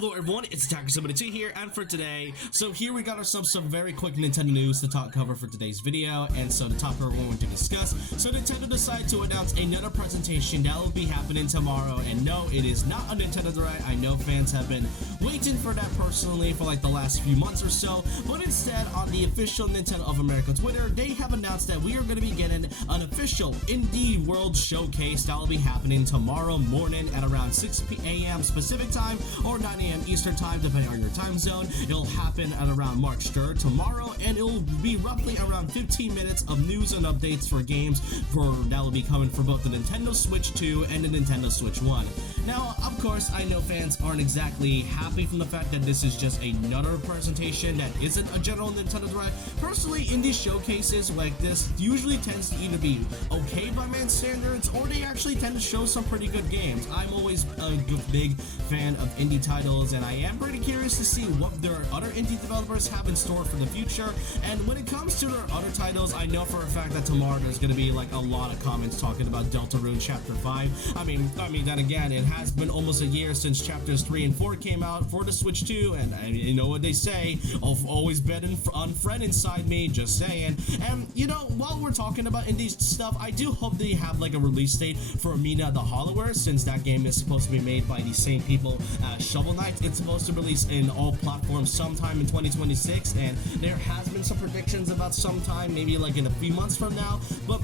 Hello everyone, it's Attacker72 here, and for today, so here we got ourselves some very quick Nintendo news to cover for today's video, and so the topic we're going to discuss. So Nintendo decided to announce another presentation that will be happening tomorrow, and no, it is not a Nintendo Direct. I know fans have been waiting for that personally for like the last few months or so, but instead on the official Nintendo of America Twitter, they have announced that we are going to be getting an official Indie World Showcase that will be happening tomorrow morning at around 6 a.m. Pacific time or 9 a.m. Eastern time, depending on your time zone. It'll happen at around March 3rd tomorrow, and it'll be roughly around 15 minutes of news and updates for games that will be coming for both the Nintendo Switch 2 and the Nintendo Switch 1. Now, of course, I know fans aren't exactly happy from the fact that this is just another presentation that isn't a general Nintendo Direct. Personally, indie showcases like this usually tends to either be okay by man's standards, or they actually tend to show some pretty good games. I'm always a big fan of indie titles, and I am pretty curious to see what their other indie developers have in store for the future. And when it comes to their other titles, I know for a fact that tomorrow there's going to be like a lot of comments talking about Deltarune Chapter 5. I mean, then again, it has been almost a year since Chapters 3 and 4 came out for the Switch 2, and you know what they say, I've always been unfriend inside me, just saying. And you know, while we're talking about indie stuff, I do hope they have like a release date for Mina the Hollower, since that game is supposed to be made by the same people as Shovel Knight. It's supposed to release in all platforms sometime in 2026, and there has been some predictions about sometime, maybe like in a few months from now. But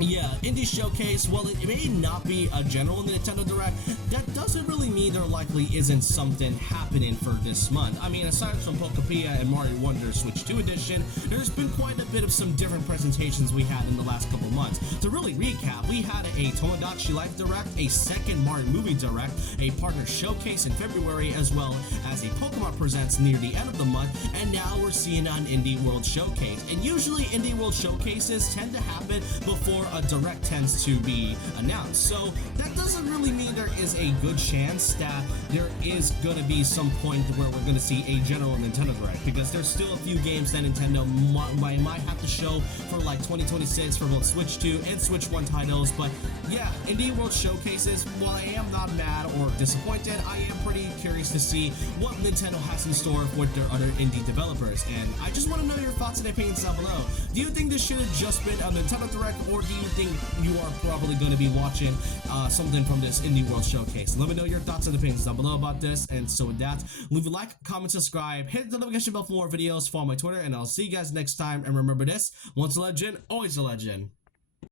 yeah, Indie Showcase, well, it may not be a general Nintendo Direct. That doesn't really mean there likely isn't something happening for this month. I mean, aside from Pokepia and Mario Wonder Switch 2 Edition, there's been quite a bit of some different presentations we had in the last couple months. To really recap, we had a Tomodachi Life Direct, a second Mario Movie Direct, a Partner Showcase in February, as well as a Pokemon Presents near the end of the month, and now we're seeing an Indie World Showcase. And usually Indie World Showcases tend to happen before a Direct tends to be announced, so that doesn't really mean there is a good chance that there is going to be some point where we're going to see a general Nintendo Direct, because there's still a few games that Nintendo might have to show for like 2026 for both Switch 2 and Switch 1 titles. But yeah, Indie World Showcases, while I am not mad or disappointed, I am pretty curious to see what Nintendo has in store with their other indie developers, and I just want to know your thoughts and opinions down below. Do you think this should have just been a Nintendo Direct, or do you think you are probably going to be watching something from this Indie World Showcase? Let me know your thoughts and opinions down below about this. And so with that, leave a like, comment, subscribe, hit the notification bell for more videos, follow my Twitter, and I'll see you guys next time. And remember this, once a legend, always a legend.